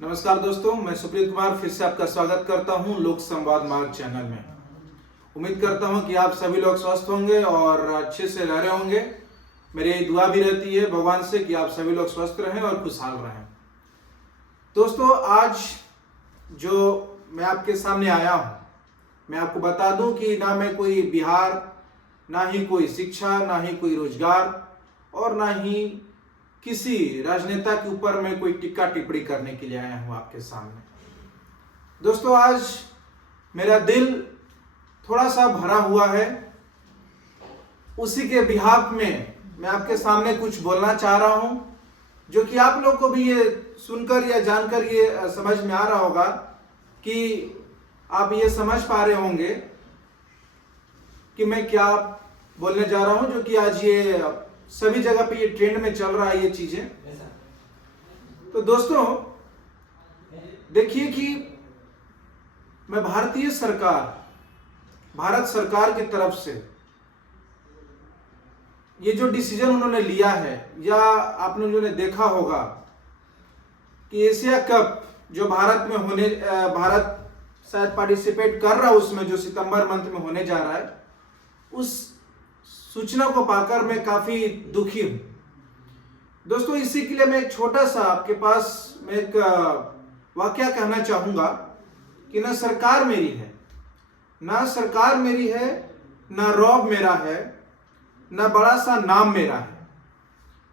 नमस्कार दोस्तों, मैं सुप्रीत कुमार फिर से आपका स्वागत करता हूं लोक संवाद मार्ग चैनल में। उम्मीद करता हूं कि आप सभी लोग स्वस्थ होंगे और अच्छे से रह रहे होंगे। मेरी दुआ भी रहती है भगवान से कि आप सभी लोग स्वस्थ रहें और खुशहाल रहें। दोस्तों, आज जो मैं आपके सामने आया हूं, मैं आपको बता दूं कि ना मैं कोई बिहार, ना ही कोई शिक्षा, ना ही कोई रोजगार और ना ही किसी राजनेता के ऊपर मैं कोई टिक्का टिप्पणी करने के लिए आया हूं आपके सामने। दोस्तों, आज मेरा दिल थोड़ा सा भरा हुआ है। उसी के बिहाफ में मैं आपके सामने कुछ बोलना चाह रहा हूं, जो कि आप लोग को भी ये सुनकर या जानकर ये समझ में आ रहा होगा कि आप ये समझ पा रहे होंगे कि मैं क्या बोलने जा रहा हूं, जो कि आज ये सभी जगह पे ये ट्रेंड में चल रहा है ये चीजें। तो दोस्तों, देखिए कि मैं भारत सरकार की तरफ से ये जो डिसीजन उन्होंने लिया है, या आपने जो देखा होगा कि एशिया कप जो भारत शायद पार्टिसिपेट कर रहा है उसमें, जो सितंबर मंथ में होने जा रहा है, उस सूचना को पाकर मैं काफी दुखी हूं। दोस्तों, इसी के लिए मैं एक छोटा सा आपके पास मैं एक वाकया कहना चाहूंगा कि ना सरकार मेरी है, ना रौब मेरा है, ना बड़ा सा नाम मेरा है।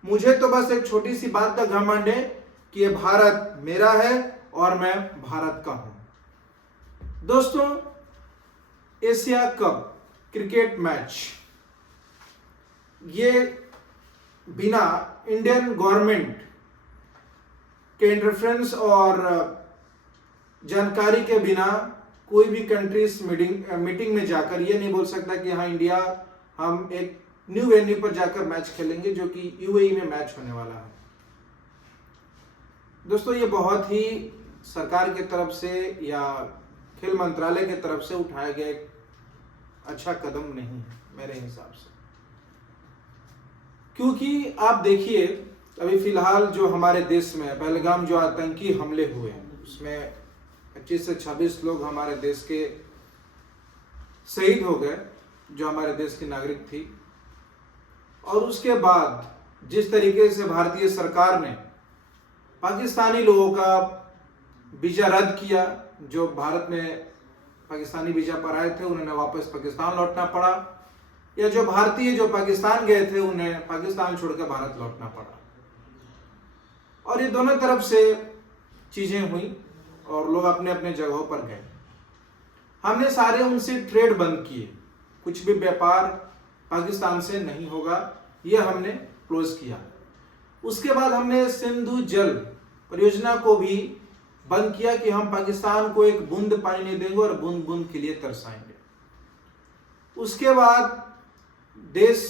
मुझे तो बस एक छोटी सी बात का घमंड है कि ये भारत मेरा है और मैं भारत का हूं। दोस्तों, एशिया कप क्रिकेट मैच ये बिना इंडियन गवर्नमेंट के इंटरफेरेंस और जानकारी के बिना कोई भी कंट्रीज मीटिंग में जाकर ये नहीं बोल सकता कि हाँ इंडिया, हम एक न्यू वेन्यू पर जाकर मैच खेलेंगे, जो कि यूएई में मैच होने वाला है। दोस्तों, ये बहुत ही सरकार की तरफ से या खेल मंत्रालय की तरफ से उठाया गया एक अच्छा कदम नहीं है मेरे हिसाब से। क्योंकि आप देखिए, अभी फिलहाल जो हमारे देश में पहलगाम जो आतंकी हमले हुए हैं, उसमें 25 से 26 लोग हमारे देश के शहीद हो गए, जो हमारे देश की नागरिक थी। और उसके बाद जिस तरीके से भारतीय सरकार ने पाकिस्तानी लोगों का वीजा रद्द किया, जो भारत में पाकिस्तानी वीजा पर आए थे उन्हें वापस पाकिस्तान लौटना पड़ा, या जो भारतीय जो पाकिस्तान गए थे उन्हें पाकिस्तान छोड़कर भारत लौटना पड़ा। और ये दोनों तरफ से चीजें हुई और लोग अपने अपने जगहों पर गए। हमने सारे उनसे ट्रेड बंद किए, कुछ भी व्यापार पाकिस्तान से नहीं होगा, ये हमने क्लोज किया। उसके बाद हमने सिंधु जल परियोजना को भी बंद किया कि हम पाकिस्तान को एक बूंद पानी नहीं देंगे और बूंद बूंद के लिए तरसाएंगे। उसके बाद देश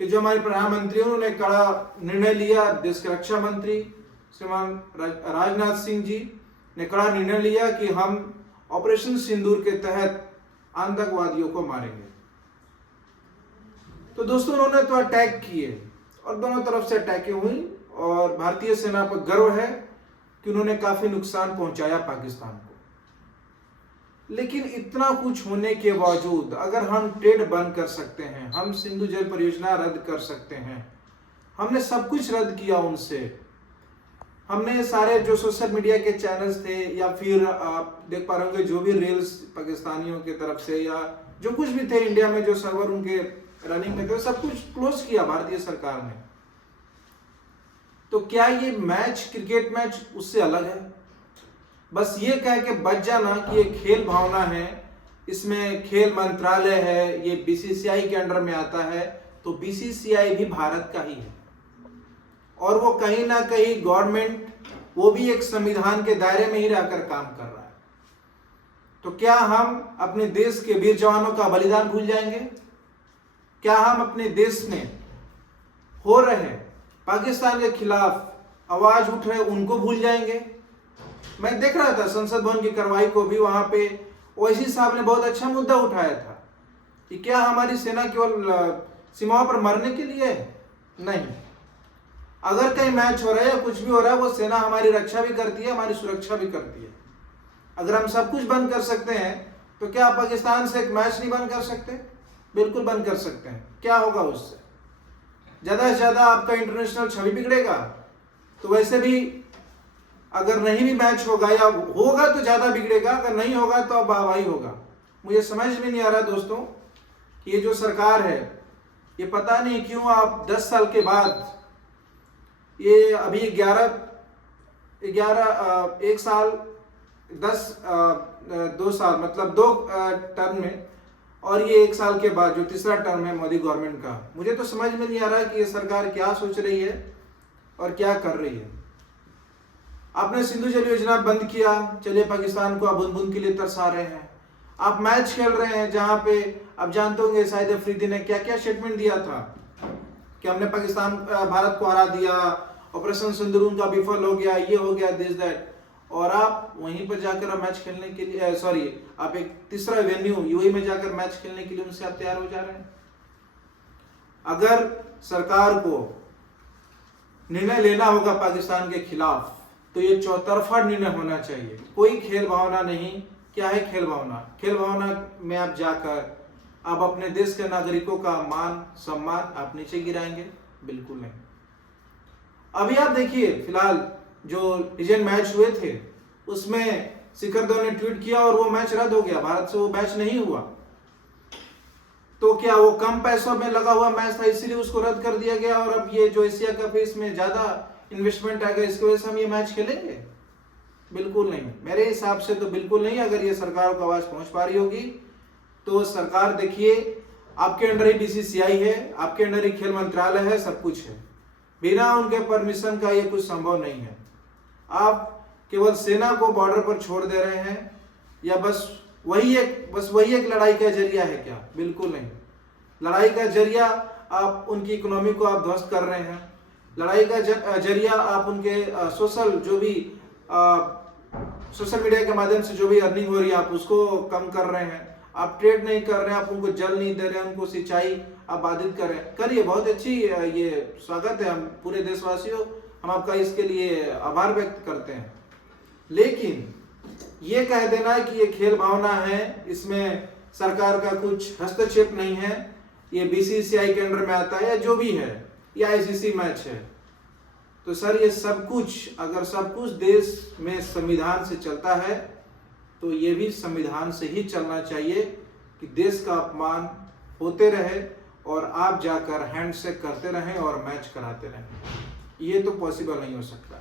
के जो हमारे प्रधानमंत्री उन्होंने कड़ा निर्णय लिया, देश के रक्षा मंत्री श्रीमान राजनाथ सिंह जी ने कड़ा निर्णय लिया कि हम ऑपरेशन सिंदूर के तहत आतंकवादियों को मारेंगे। तो दोस्तों, उन्होंने तो अटैक किए और दोनों तरफ से अटैकें हुई, और भारतीय सेना पर गर्व है कि उन्होंने काफी नुकसान पहुंचाया पाकिस्तान को। लेकिन इतना कुछ होने के बावजूद अगर हम ट्रेड बंद कर सकते हैं, हम सिंधु जल परियोजना रद्द कर सकते हैं, हमने सब कुछ रद्द किया उनसे। हमने सारे जो सोशल मीडिया के चैनल्स थे, या फिर आप देख पा रहे होंगे जो भी रील्स पाकिस्तानियों की तरफ से या जो कुछ भी थे इंडिया में, जो सर्वर उनके रनिंग में थे, सब कुछ क्लोज किया भारतीय सरकार ने। तो क्या ये मैच, क्रिकेट मैच उससे अलग है? बस ये कह के बच जाना कि ये खेल भावना है, इसमें खेल मंत्रालय है, ये बीसीसीआई के अंडर में आता है, तो बीसीसीआई भी भारत का ही है और वो कहीं ना कहीं गवर्नमेंट, वो भी एक संविधान के दायरे में ही रहकर काम कर रहा है। तो क्या हम अपने देश के वीर जवानों का बलिदान भूल जाएंगे? क्या हम अपने देश में हो रहे पाकिस्तान के खिलाफ आवाज उठ रहे उनको भूल जाएंगे? मैं देख रहा था संसद भवन की कार्रवाई को भी, वहां पे ओवैसी साहब ने बहुत अच्छा मुद्दा उठाया था कि क्या हमारी सेना केवल सीमाओं पर मरने के लिए है? नहीं, अगर कहीं मैच हो रहा है या कुछ भी हो रहा है, वो सेना हमारी रक्षा भी करती है, हमारी सुरक्षा भी करती है। अगर हम सब कुछ बंद कर सकते हैं तो क्या पाकिस्तान से एक मैच नहीं बंद कर सकते? बिल्कुल बंद कर सकते हैं। क्या होगा उससे? ज्यादा से ज्यादा आपका इंटरनेशनल छवि बिगड़ेगा। तो वैसे भी अगर नहीं भी मैच होगा या होगा तो ज्यादा बिगड़ेगा, अगर नहीं होगा तो अब वाहवाही होगा। मुझे समझ में नहीं आ रहा दोस्तों कि ये जो सरकार है, ये पता नहीं क्यों आप 10 साल के बाद, ये अभी 1 साल 2 साल मतलब 2 टर्म में, और ये 1 साल के बाद जो तीसरा टर्म है मोदी गवर्नमेंट का, मुझे तो समझ में नहीं आ रहा कि ये सरकार क्या सोच रही है और क्या कर रही है। आपने सिंधु जल योजना बंद किया, चलिए पाकिस्तान को आप बूंद बूंद के लिए तरसा रहे हैं। आप मैच खेल रहे हैं जहां पे आप जानते होंगे शाहिद अफरीदी ने क्या क्या स्टेटमेंट दिया था कि हमने भारत को हरा दिया, ऑपरेशन सिंदूर का विफल हो गया, ये हो गया, दिस दैट, और आप वहीं पर जाकर मैच खेलने के लिए आप एक तीसरा वेन्यू यूएई में जाकर मैच खेलने के लिए उनसे आप तैयार हो जा रहे हैं। अगर सरकार को निर्णय लेना होगा पाकिस्तान के खिलाफ तो ये चौतरफा निर्णय होना चाहिए, कोई खेल भावना नहीं। क्या है खेल भावना? खेल भावना में आप जाकर आप अपने देश के नागरिकों का मान सम्मान आप नीचे गिराएंगे? बिल्कुल नहीं। अभी आप देखिए, फिलहाल जो लीजेंड मैच हुए थे उसमें शिखर धवन ने ट्वीट किया और वो मैच रद्द हो गया, भारत से वो मैच नहीं हुआ। तो क्या वो कम पैसों में लगा हुआ मैच था इसीलिए उसको रद्द कर दिया गया, और अब ये जो एशिया कप है इसमें ज्यादा इन्वेस्टमेंट आ गया, इसकी वजह से हम ये मैच खेलेंगे? बिल्कुल नहीं, मेरे हिसाब से तो बिल्कुल नहीं। अगर ये सरकार को आवाज पहुंच पा रही होगी तो सरकार देखिए, आपके अंडर ही बीसीसीआई है, आपके अंडर ही खेल मंत्रालय है, सब कुछ है, बिना उनके परमिशन का ये कुछ संभव नहीं है। आप केवल सेना को बॉर्डर पर छोड़ दे रहे हैं, या बस वही एक लड़ाई का जरिया है क्या? बिल्कुल नहीं। लड़ाई का जरिया आप उनकी इकोनॉमी को आप ध्वस्त कर रहे हैं, लड़ाई का जरिया आप उनके सोशल मीडिया के माध्यम से जो भी अर्निंग हो रही है आप उसको कम कर रहे हैं। आप ट्रेड नहीं कर रहे हैं, आप उनको जल नहीं दे रहे हैं, उनको सिंचाई आप बाधित कर रहे हैं। करिए, बहुत अच्छी ये स्वागत है, हम पूरे देशवासियों हम आपका इसके लिए आभार व्यक्त करते हैं। लेकिन ये कह देना कि ये खेल भावना है, इसमें सरकार का कुछ हस्तक्षेप नहीं है, ये बीसीसीआई के अंडर में आता है या जो भी है, या आईसीसी मैच है, तो सर ये सब कुछ, अगर सब कुछ देश में संविधान से चलता है तो ये भी संविधान से ही चलना चाहिए कि देश का अपमान होते रहे और आप जाकर हैंडशेक करते रहें और मैच कराते रहें। ये तो पॉसिबल नहीं हो सकता।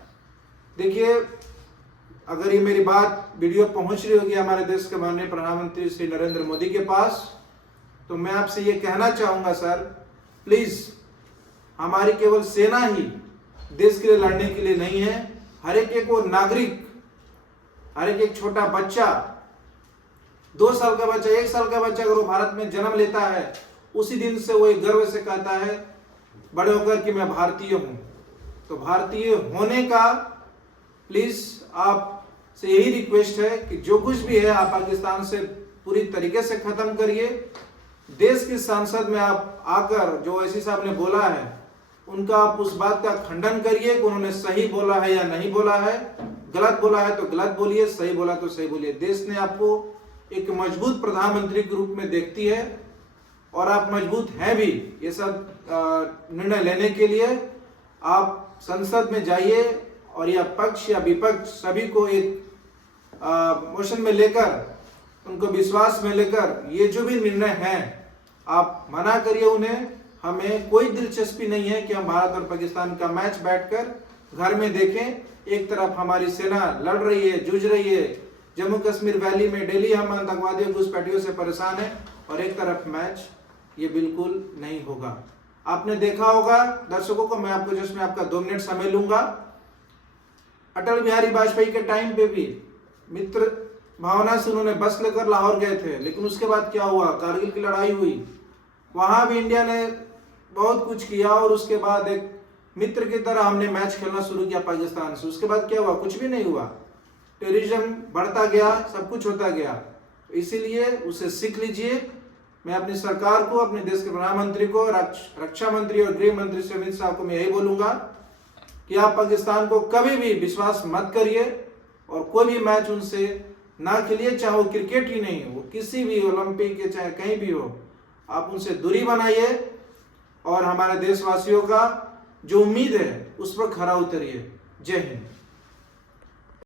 देखिए, अगर ये मेरी बात वीडियो पहुंच रही होगी हमारे देश के माननीय प्रधानमंत्री श्री नरेंद्र मोदी के पास, तो मैं आपसे ये कहना चाहूंगा सर, प्लीज, हमारी केवल सेना ही देश के लिए लड़ने के लिए नहीं है। हर एक वो नागरिक, हर एक छोटा बच्चा, 2 साल का बच्चा, 1 साल का बच्चा अगर वो भारत में जन्म लेता है, उसी दिन से वो एक गर्व से कहता है बड़े होकर कि मैं भारतीय हूं। तो भारतीय होने का प्लीज आप से यही रिक्वेस्ट है कि जो कुछ भी है आप पाकिस्तान से पूरी तरीके से खत्म करिए। देश की संसद में आप आकर जो ऐसी साहब ने बोला है उनका आप उस बात का खंडन करिए कि उन्होंने सही बोला है या नहीं बोला है। गलत बोला है तो गलत बोलिए, सही बोला तो सही बोलिए। देश ने आपको एक मजबूत प्रधानमंत्री के रूप में देखती है और आप मजबूत हैं भी। ये सब निर्णय लेने के लिए आप संसद में जाइए और या पक्ष या विपक्ष सभी को एक मोशन में लेकर, उनको विश्वास में लेकर ये जो भी निर्णय हैं आप मना करिए उन्हें। हमें कोई दिलचस्पी नहीं है कि हम भारत और पाकिस्तान का मैच बैठकर घर में देखें। एक तरफ हमारी सेना लड़ रही है, जूझ रही है, जम्मू कश्मीर वैली में डेली हम आतंकवादियों घुसपैठियों से परेशान है, और एक तरफ मैच, ये बिल्कुल नहीं होगा। आपने देखा होगा, दर्शकों को मैं आपको जिसमें आपका 2 मिनट समय लूंगा, अटल बिहारी वाजपेयी के टाइम पे भी मित्र भावना से उन्होंने बस लेकर लाहौर गए थे, लेकिन उसके बाद क्या हुआ, कारगिल की लड़ाई हुई, वहां भी इंडिया ने बहुत कुछ किया और उसके बाद एक मित्र की तरह हमने मैच खेलना शुरू किया पाकिस्तान से। उसके बाद क्या हुआ, कुछ भी नहीं हुआ, टेररिज्म बढ़ता गया, सब कुछ होता गया। इसीलिए उसे सीख लीजिए। मैं अपनी सरकार को, अपने देश के प्रधानमंत्री को, रक्षा मंत्री और गृह मंत्री से अमित शाह को मैं यही बोलूंगा कि आप पाकिस्तान को कभी भी विश्वास मत करिए और कोई भी मैच उनसे ना खेलिए, चाहे वो क्रिकेट ही नहीं, वो किसी भी ओलंपिक के चाहे कहीं भी हो, आप उनसे दूरी बनाइए और हमारे देशवासियों का जो उम्मीद है उस पर खरा उतरिए। जय हिंद।